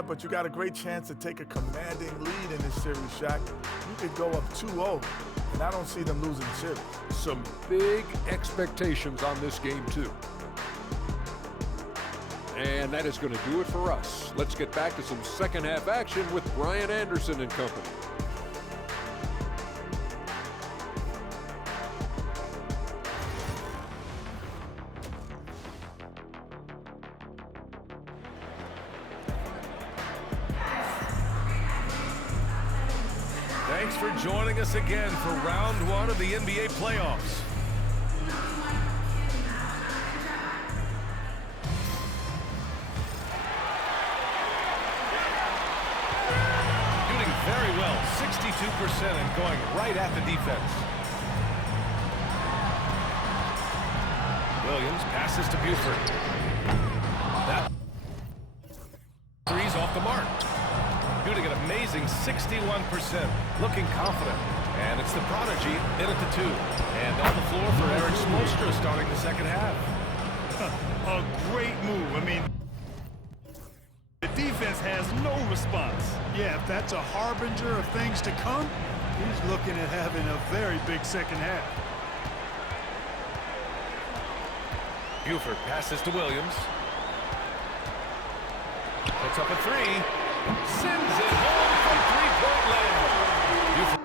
bad, but you got a great chance to take a commanding lead in this series, Shaq. You could go up 2-0, and I don't see them losing the series. Some big expectations on this game, too. And that is going to do it for us. Let's get back to some second-half action with Brian Anderson and company. Thanks for joining us again for round one of the NBA playoffs. Shooting very well, 62% and going right at the defense. Williams passes to Buford. That three's off the mark. Shooting an amazing 61%, looking confident. And it's the prodigy in at the 2. And on the floor for Eric Spoelstra starting the second half. A great move. I mean, the defense has no response. Yeah, if that's a harbinger of things to come, he's looking at having a very big second half. Buford passes to Williams. Puts up a 3. Sends it home from three-point land. Buford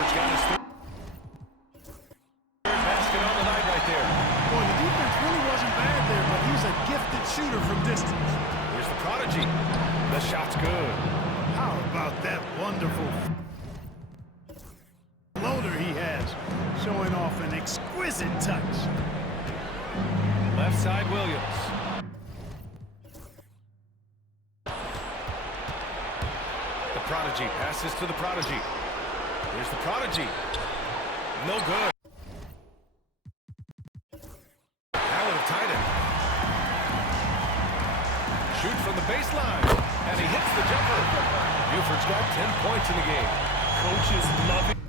got his third basket on the night right there. Boy, the defense really wasn't bad there, but he's a gifted shooter from distance. Here's the prodigy. The shot's good. How about that wonderful floater he has, showing off an exquisite touch. Left side, Williams. Prodigy passes to the prodigy. Here's the prodigy. No good. Allen tied it. Shoot from the baseline. And he hits the jumper. Buford's got 10 points in the game. Coaches loving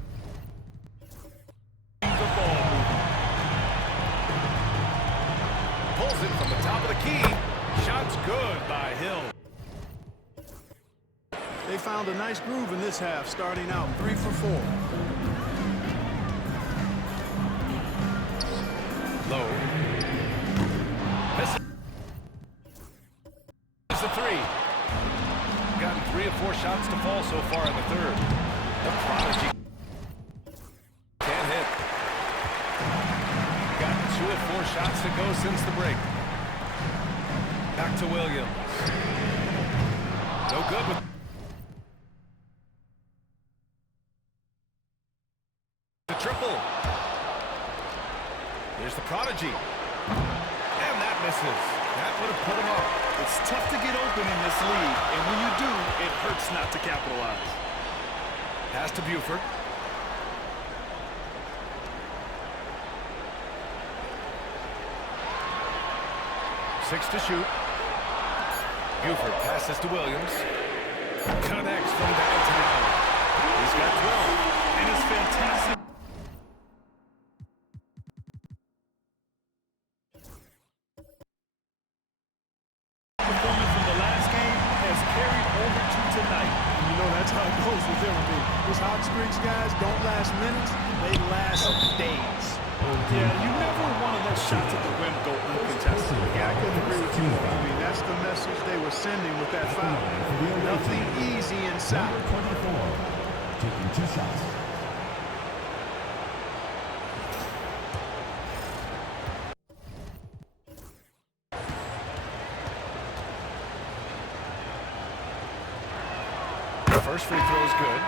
the ball movement. Pulls it from the top of the key. Shot's good by Hill. They found a nice groove in this half, starting out 3 for 4. Low. Misses the 3. Gotten 3 of 4 shots to fall so far in the third. The prodigy can't hit. Got 2 of 4 shots to go since the break. Back to Williams. No good with the triple. Here's the prodigy. And that misses. That would have put him up. It's tough to get open in this league, and when you do, it hurts not to capitalize. Pass to Buford. Six to shoot. Buford passes to Williams. Connects from downtown. He's got 12. And it's fantastic. Performance from the last game has carried over to tonight. You know, that's how it goes with him. I mean, these hot streaks, guys, don't last minutes. They last days. Yeah, you never want to let shots at the rim go uncontested. Yeah, I couldn't agree with you. I mean, that's the message they were sending with that foul. Nothing easy inside. Number 24, taking 2 shots. The first free throw is good.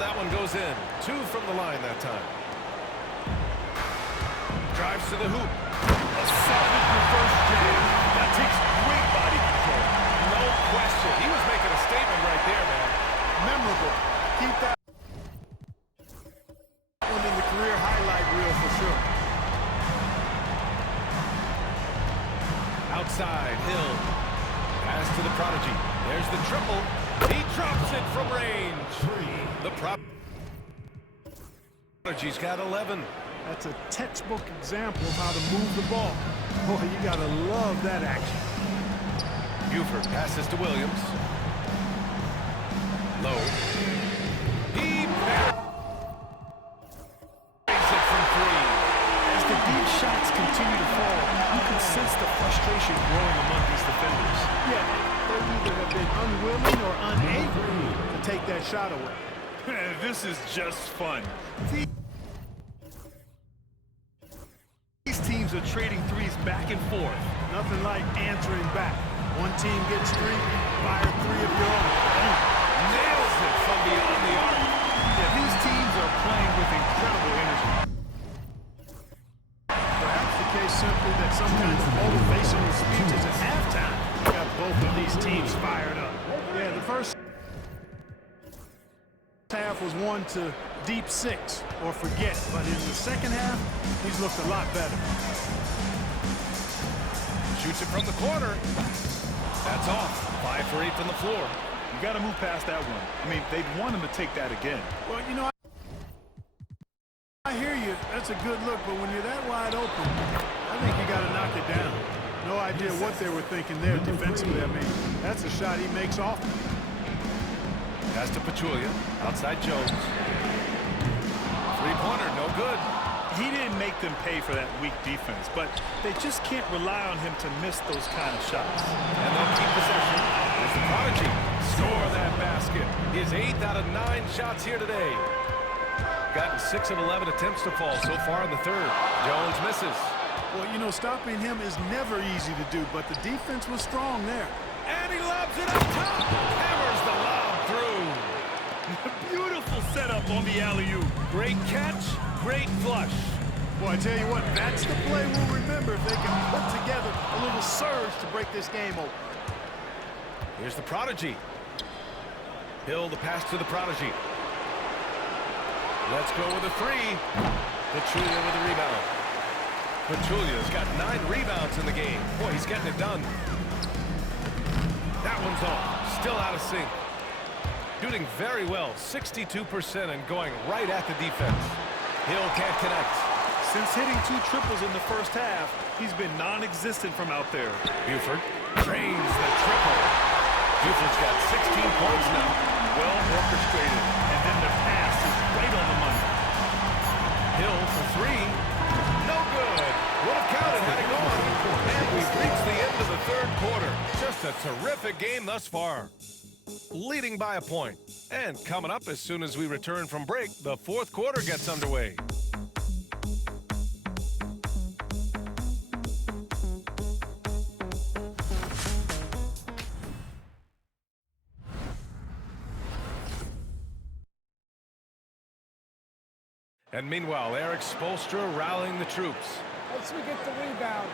That one goes in. 2 from the line that time. Drives to the hoop. A solid reverse jam. That takes great body control. No question. He was making a statement right there, man. Memorable. Keep that one in the career highlight reel for sure. side. Hill. Pass to the prodigy. There's the triple. He drops it from range. The prodigy's got 11. That's a textbook example of how to move the ball. Boy, you gotta love that action. Buford passes to Williams. Low. He buries it from 3. As the deep shots continue to fall, you can sense the frustration growing among these defenders. Yeah, they either have been unwilling or unable to take that shot away. This is just fun. These teams are trading threes back and forth. Nothing like answering back. One team gets 3, fire 3 of your own. Nails it from beyond the arc. Yeah, these teams are playing with incredible energy. Perhaps the case simply that some kind of motivational speeches at halftime got both of these teams fired up. Yeah, the first half was 1 to deep 6 or forget, but in the second half, he's looked a lot better. Shoots it from the corner. That's off. 5 for 8 from the floor. You got to move past that one. I mean, they'd want him to take that again. Well, you know, I hear you. That's a good look, but when you're that wide open, I think you got to knock it down. No idea what they were thinking there defensively. I mean, that's a shot he makes often. Pass to Pachulia. Outside Jones. Three-pointer, no good. He didn't make them pay for that weak defense, but they just can't rely on him to miss those kind of shots. And they'll keep possession. There's the prodigy. Score that basket. His 8th out of 9 shots here today. Gotten 6 of 11 attempts to fall so far in the third. Jones misses. Well, you know, stopping him is never easy to do, but the defense was strong there. And he lobs it up top. Hammers the lob through. Beautiful setup on the alley-oop. Great catch, great flush. Boy, I tell you what, that's the play we'll remember if they can put together a little surge to break this game open. Here's the prodigy. Hill, the pass to the prodigy. Let's go with a 3. Pachulia with the rebound. Pachulia's got 9 rebounds in the game. Boy, he's getting it done. That one's off. Still out of sync. Shooting very well, 62% and going right at the defense. Hill can't connect. Since hitting 2 triples in the first half, he's been non-existent from out there. Buford drains the triple. Buford's got 16 points now. Well orchestrated, and then the pass is right on the money. Hill for 3. No good. Would have counted had it gone. And we've reached the end of the third quarter. Just a terrific game thus far. Leading by a point. And coming up as soon as we return from break, the fourth quarter gets underway. And meanwhile, Eric Spoelstra rallying the troops. Once we get the rebound,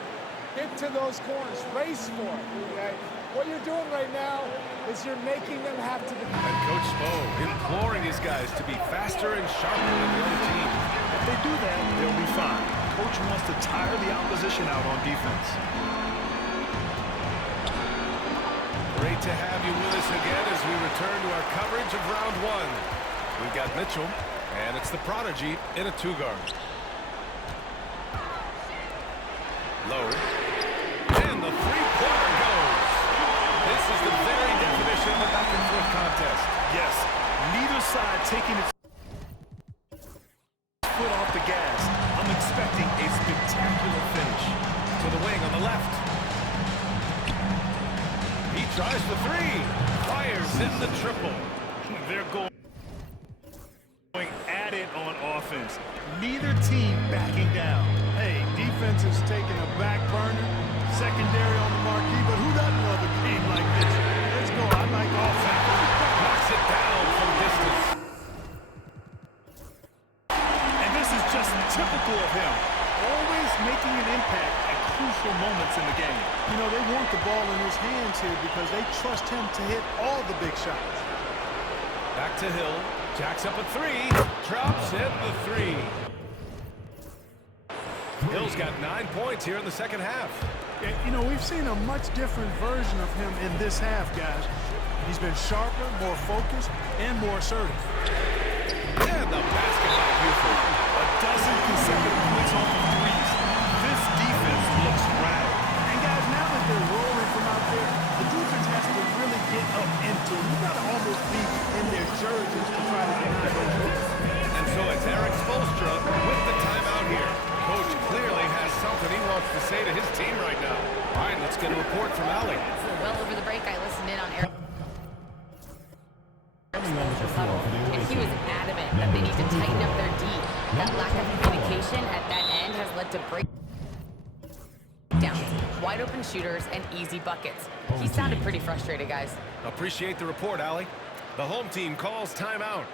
get to those corners, race for it, okay? What you're doing right now is you're making them have to... And Coach Spo imploring these guys to be faster and sharper than the other team. If they do that, they'll be fine. Coach wants to tire the opposition out on defense. Great to have you with us again as we return to our coverage of round 1. We've got Mitchell, and it's the prodigy in a 2-guard. Low. And the three-pointer goes. This is the very definition of a back-and-forth contest. Yes, neither side taking its foot off the gas. I'm expecting a spectacular finish. To the wing on the left. He tries the 3. Fires in the triple. They're going at it on offense. Neither team backing down. Hey, defense is taking a back burner, secondary on the marquee, but who doesn't love a game like this? Let's go. I like offense. Knocks it down from distance. And this is just typical of him. Always making an impact at crucial moments in the game. You know, they want the ball in his hands here because they trust him to hit all the big shots. Back to Hill. Jacks up a 3. Drops in the 3. Hill's got 9 points here in the second half. You know, we've seen a much different version of him in this half, guys. He's been sharper, more focused, and more assertive. And the basket by Buford. A dozen consecutive points off of threes. This defense looks rattled. And guys, now that they're rolling from out there, the defense has to really get up into it. You got to almost be in their jerseys to try to deny those hits. And so it's Eric Spoelstra with the timeout here. Coach clearly has something he wants to say to his team right now. All right, let's get a report from Allie. Well, over the break, I listened in on Eric. And he was adamant that they need to tighten up their D. That lack of communication at that end has led to breakdowns, wide open shooters, and easy buckets. He sounded pretty frustrated, guys. Appreciate the report, Allie. The home team calls timeout.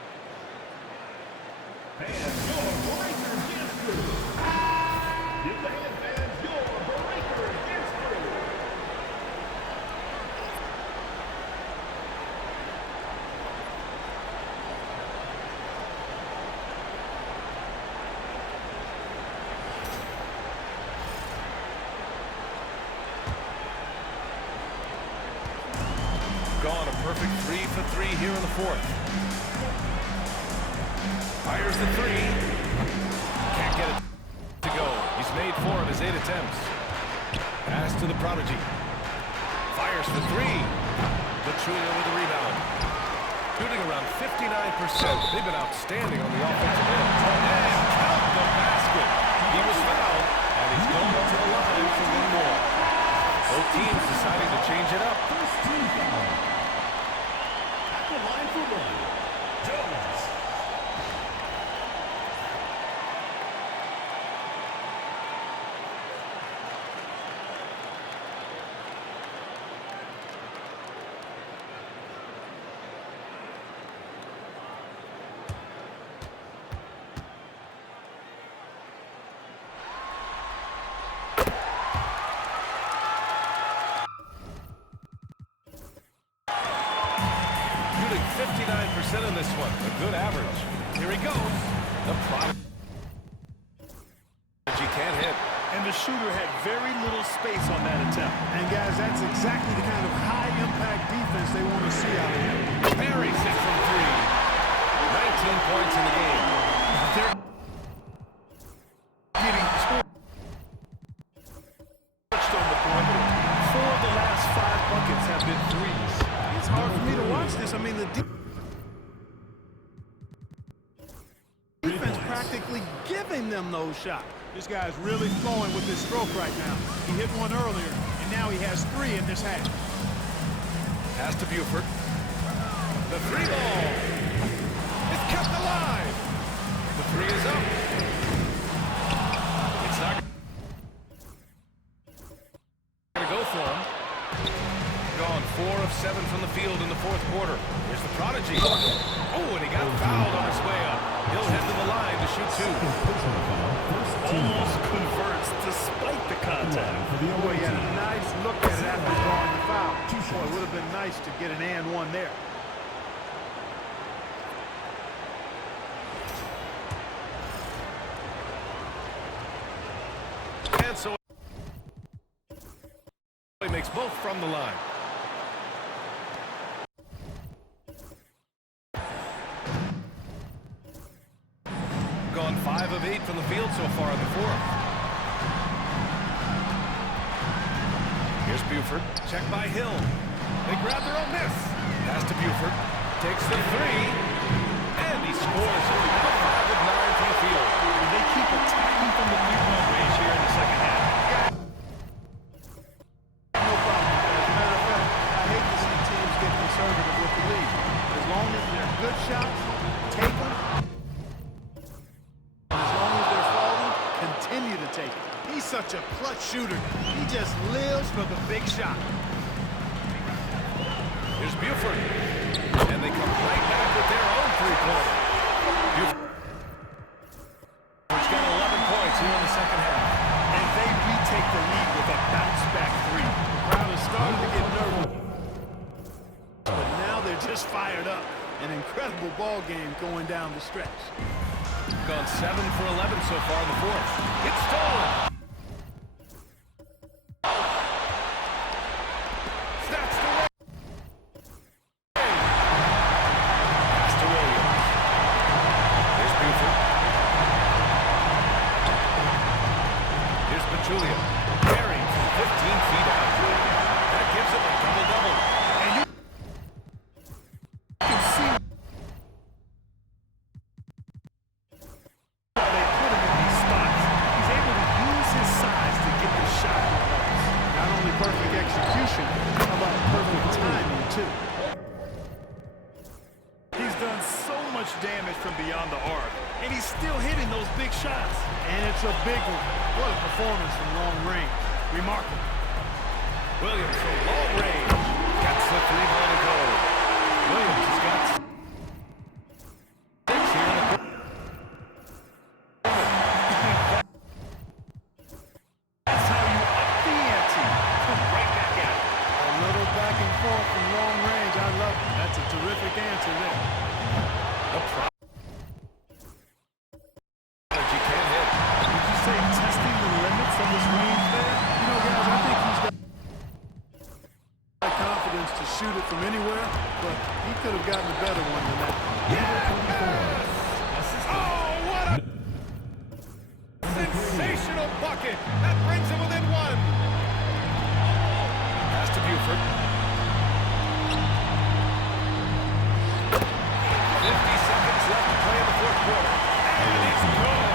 Gone a perfect 3 for 3 here in the fourth. Fires the three. Can't get it to go. He's made 4 of his 8 attempts. Pass to the prodigy. Fires for 3. The trio with the rebound. Shooting around 59%. They've been outstanding on the offensive end. And count the basket. He was fouled, and he's going to the line for one more. Both teams deciding to change it up. First team foul. At the line for one, Jones. Shooting 59% in this one. A good average. Here he goes. The prodigy can't hit. And the shooter had very little space on that attempt. And guys, that's exactly the kind of high-impact defense they want to see out of him. Buries it from 3. 19 points in the game. They're getting torched on the perimeter. 4 of the last 5 buckets have been threes. It's hard for me to watch this. I mean, the defense practically giving them those shots. This guy's really flowing with his stroke right now. He hit one earlier, and now he has 3 in this half. Pass to Buford. The 3 ball is kept alive. The 3 is up. It's not going to go for him. Gone 4 of 7 from the field in the fourth quarter. Here's the prodigy. Oh, and he got fouled on his way up. He'll head to the line to shoot 2. Almost converts despite the contact. Boy, he had a nice look at it after drawing the foul. Boy, it would have been nice to get an and one there. And so he makes both from the line. Gone 5 of 8 from the field so far in the fourth. Here's Buford. Check by Hill. They grab their own miss. Pass to Buford. Takes the 3. And he scores. Now 5 of 9 from the field. They keep attacking from the three-point range here in the second half. No problem. As a matter of fact, I hate to see teams get conservative with the lead. As long as they're good shots, take them. As long as they're falling, continue to take it. He's such a clutch shooter. He just lives for the big shot. Here's Buford. And they come right back with their own three-pointer. Buford's got 11 points here in the second half. And they retake the lead with a bounce-back 3. The crowd is starting to get nervous. But now they're just fired up. An incredible ball game going down the stretch. Gone 7 for 11 so far in the fourth. It's stolen. Julian, carrying from 15 feet out. That gives him a double-double. And you can see why they put him in these spots. He's able to use his size to get the shot. Not only perfect execution, how about perfect timing, too? He's done so much damage from beyond the arc, and he's still hitting those big shots. And it's a big one. What a performance from long range. Remarkable. Williams from long range. Gets the three ball to go. Williams has got six here in the quarter. That's how you up the ante. Right back at it. A little back and forth from long range. I love it. That's a terrific answer there. The prodigy can't hit. Did you say testing the limits of his range there? You know, guys, I think he's got confidence to shoot it from anywhere, but he could have gotten a better one than that. Oh, what a sensational bucket. That brings him within one. Pass to Buford. 50 seconds left to play in the fourth quarter. And it's good.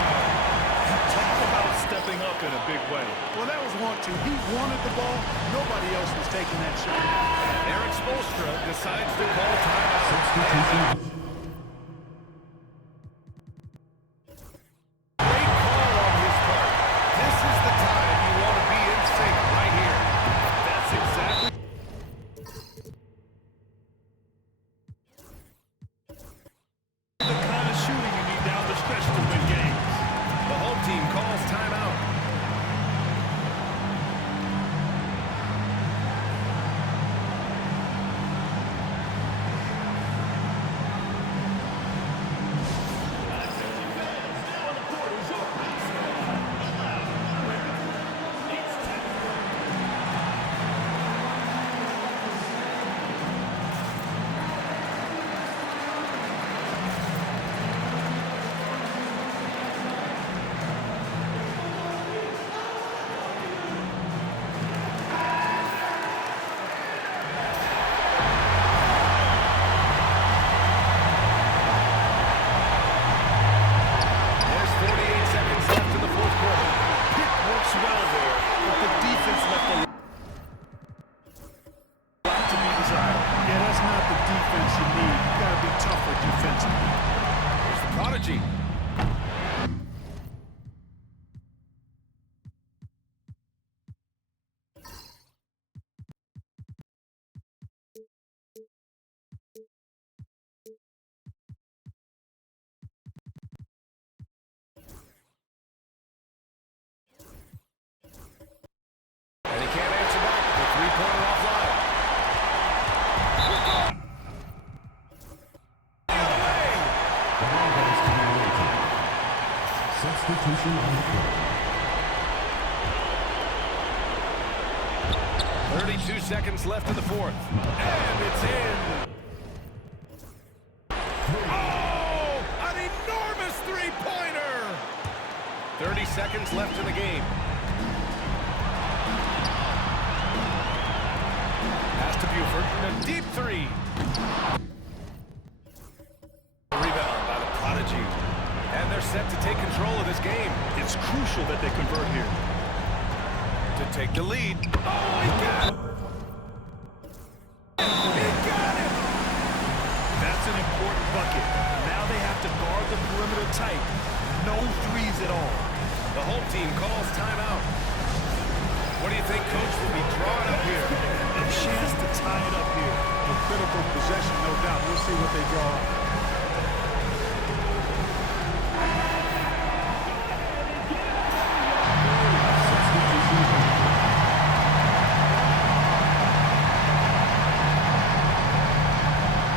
Talk about stepping up in a big way. Well, that was 1-2. He wanted the ball. Nobody else was taking that shot. And Eric Spoelstra decides to call timeout. Great call on his part. This is the time you want to be in sync right here. That's exactly the kind of shooting you need down the stretch to win games. The home team calls timeout. There's 48 seconds left in the fourth quarter. Pick works well there, but the defense left a lot to be desired. Yeah, that's not the defense you need. You got to be tougher defensively. Here's the prodigy. And he can't answer back. The three-pointer offline. The other way. The ball goes to the away team. Substitution on the court. 32 seconds left in the fourth. And it's in. Oh, an enormous three-pointer. 30 seconds left in the game. Pass to Buford. A deep three. Rebound by the prodigy. And they're set to take control of this game. It's crucial that they convert here. To take the lead. Oh, he got it! He got it! That's an important bucket. Now they have to guard the perimeter tight. No threes at all. The home team calls timeout. What do you think Coach will be drawing up here? A chance to tie it up here. A critical possession, no doubt. We'll see what they draw up.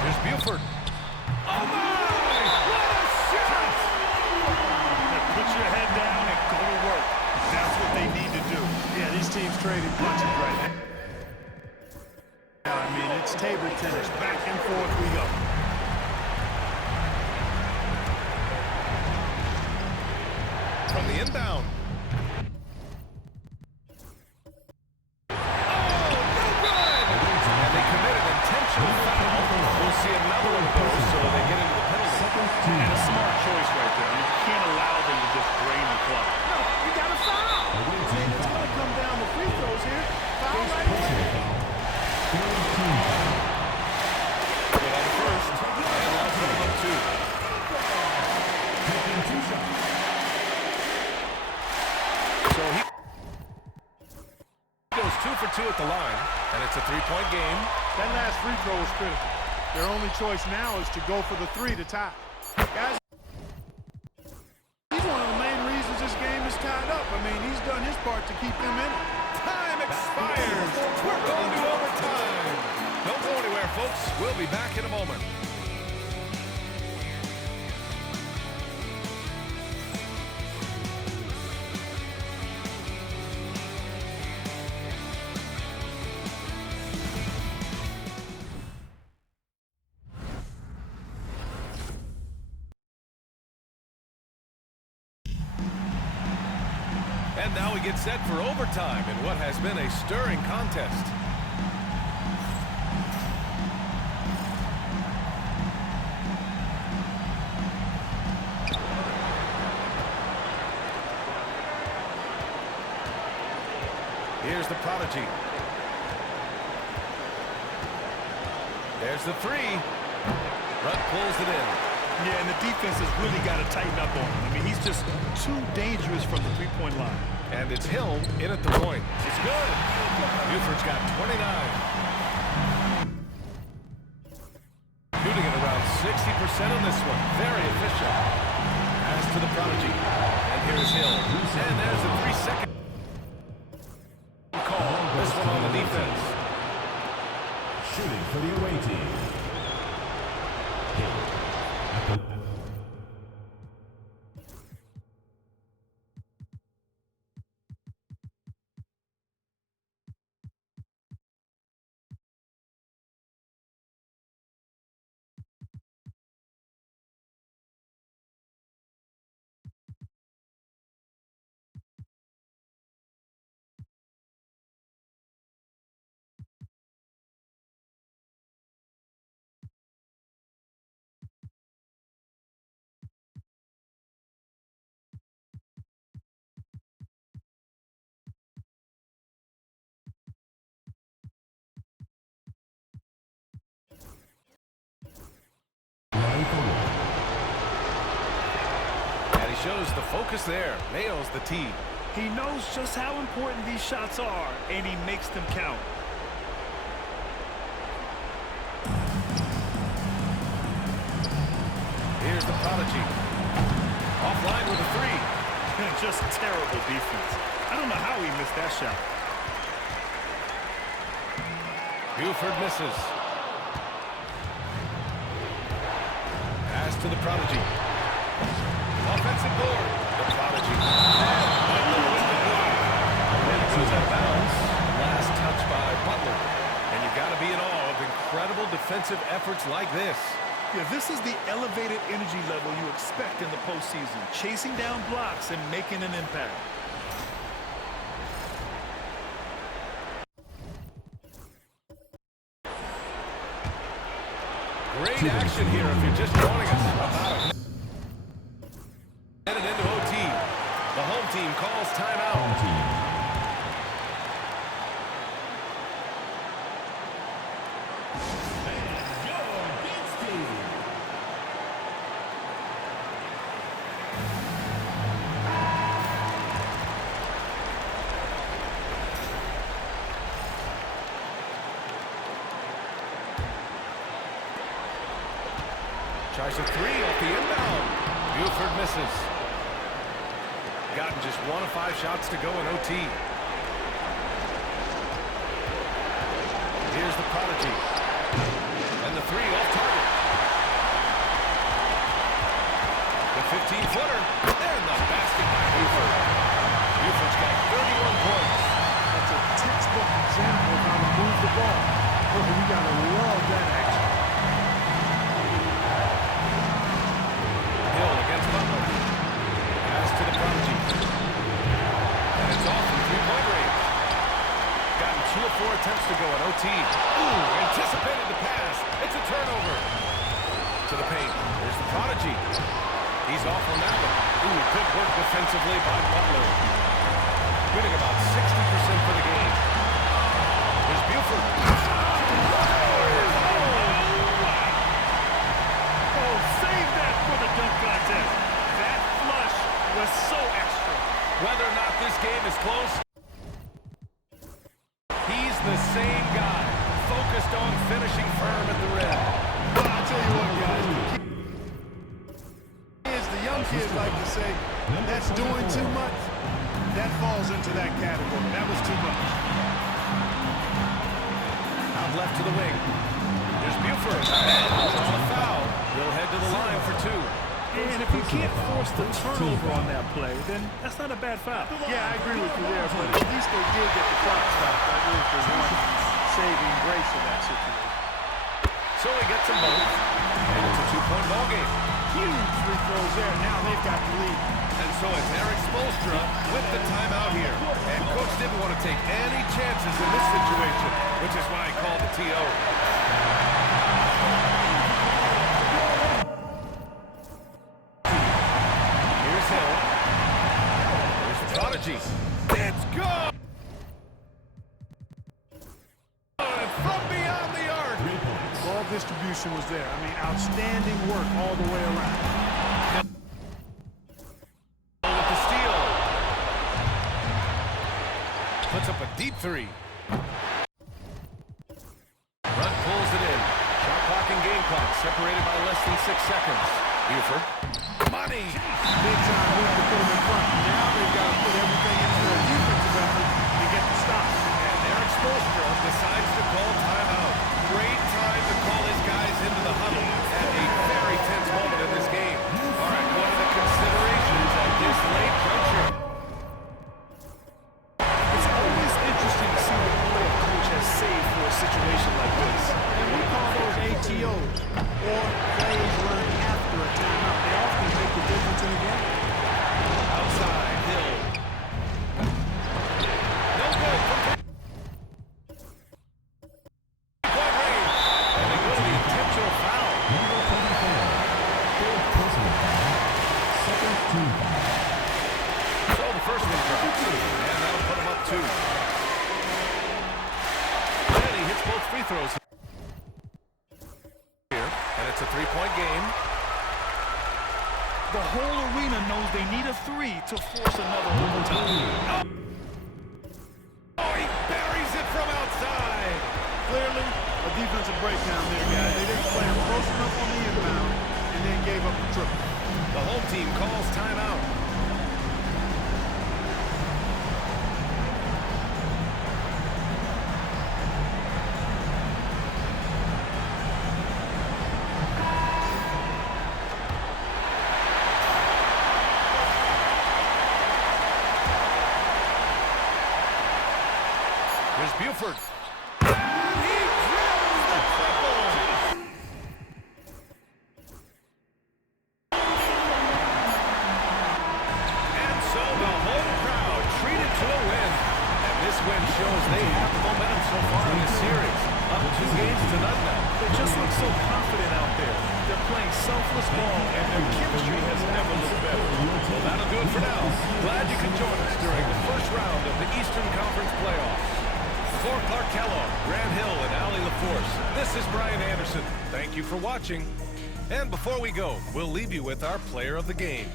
Here's Buford. Oh my! What a shot! Put your head down and go to work. That's what they need to do. Yeah, these teams trading punches right now. I mean, it's table tennis. Back and forth we go. From the inbound. So he goes 2 for 2 at the line, and it's a three-point game. That last free throw was critical. Their only choice now is to go for the three to tie. Guys, he's one of the main reasons this game is tied up. I mean, he's done his part to keep them in it. Time expires. We're going to overtime. Don't go anywhere, folks. We'll be back in a moment. And now we get set for overtime in what has been a stirring contest. Here's the prodigy. There's the three. Rudd pulls it in. Yeah, and the defense has really got to tighten up on him. I mean, he's just too dangerous from the three-point line. And it's Hill in at the point. It's good. Buford's got 29. Shooting at around 60% on this one. Very efficient. Pass to the prodigy. And here's Hill. And there's a 3-second call. This one on the defense. Shooting for the away team. Hill. And he shows the focus there. Nails the tee. He knows just how important these shots are, and he makes them count. Here's the prodigy. Offline with a three. Just terrible defense. I don't know how he missed that shot. Buford misses. Pass to the prodigy. Offensive board. The prodigy. And it goes out of bounds. Last touch by Butler. And you've got to be in awe of incredible defensive efforts like this. Yeah, this is the elevated energy level you expect in the postseason. Chasing down blocks and making an impact. Great action here if you're just joining us. Headed into OT. The home team calls timeout. Home team. Tries a three off the inbound. Buford misses. Gotten just 1 of 5 shots to go in OT. Here's the prodigy. And the three off target. The 15-footer. And the basket by Buford. Buford's got 31 points. That's a textbook example of how to move the ball. Look, you gotta love that action. Hill against Butler. Pass to the prodigy. And it's off from three-point range. Gotten 2 of 4 attempts to go in OT. Ooh, anticipated the pass. It's a turnover. To the paint. There's the prodigy. He's off on that one. Ooh, good work defensively by Butler. Winning about 60% for the game. Here's Buford. Oh, save that for the dunk contest. That flush was so extra. Whether or not thought this game is close. He's the same guy, focused on finishing firm at the rim. Well, I'll tell you what, guys. The young kids like to say, that's doing too much. That falls into that category. That was too much. Out left to the wing. There's Buford. And on a foul. He'll head to the line for two. And if you can't force the turnover on that play, then that's not a bad foul. Yeah, I agree with you there, but at least they did get the clock stopped. That was the one saving grace of that situation. So he gets them both. And it's a two-point ball game. Huge free throws there. Now they've got the lead. And so it's Eric Spoelstra with the timeout here. And Coach didn't want to take any chances in this situation, which is why he called the TO. Here's Hill. Here's the Prodigy. It's good! From beyond the arc. Ball distribution was there. I mean, outstanding work all the way around. With the steal. Puts up a deep three. Runt pulls it in. Shot clock and game clock separated by less than 6 seconds. Buford. Money. Big time move to put them in front. Now they've got to put everything into their defensive effort to get the stop. And Eric Spoelstra decides to call timeout. Great time to call his guys into the huddle at a very tense moment in this game. All right, what are the considerations at this late juncture? It's always interesting to see what play a coach has saved for a situation like this. And we call those ATOs, or plays run after a timeout. They often make the difference in the game. Outside, Hill. No good from point range. And they go to the intentional foul. So the first one drops. And that'll put him up 2. And he hits both free throws here. And it's a 3-point game. The whole arena knows they need a 3 to force another overtime. Oh, he buries it from outside. Clearly, a defensive breakdown there, guys. They didn't play him close enough on the inbound and then gave up the triple. The home team calls timeout. Here's Buford. He drills the triple. And so the home crowd treated to a win. And this win shows they have the momentum so far in this series. Up 2 games to none now. They just look so confident out there. They're playing selfless ball, and their chemistry has never looked better. Well, that'll do it for now. Glad you could join us during the first round of the Eastern Conference playoffs. For Clark Kellogg, Grant Hill, and Allie LaForce, this is Brian Anderson. Thank you for watching. And before we go, we'll leave you with our player of the game.